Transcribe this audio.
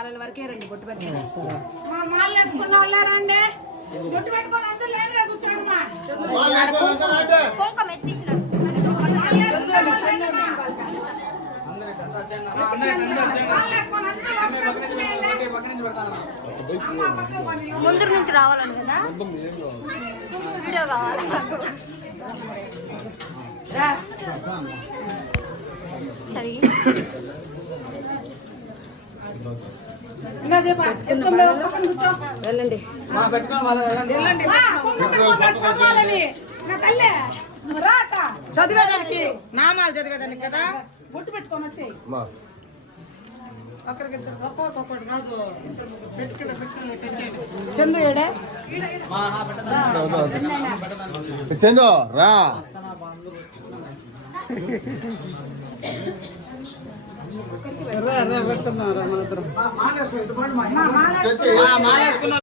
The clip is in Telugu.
వారాల వరకే రండి బొట్టు పెట్టుకుని. మాలు వేసుకున్న వాళ్ళు రండి, బొట్టు పెట్టుకొని అందరూ లేరుగా కూర్చోండి. ముందు నుంచి రావాలని కదా వీడియో కావాలి. సరే వెళ్ళండి. చదివేదానికి నామాలు చదివేదానికి కదా బొట్టు పెట్టుకొని వచ్చేయి. ఒక్కొక్కటి కాదు చందు ఏడే చందు రా పెడుతున్నా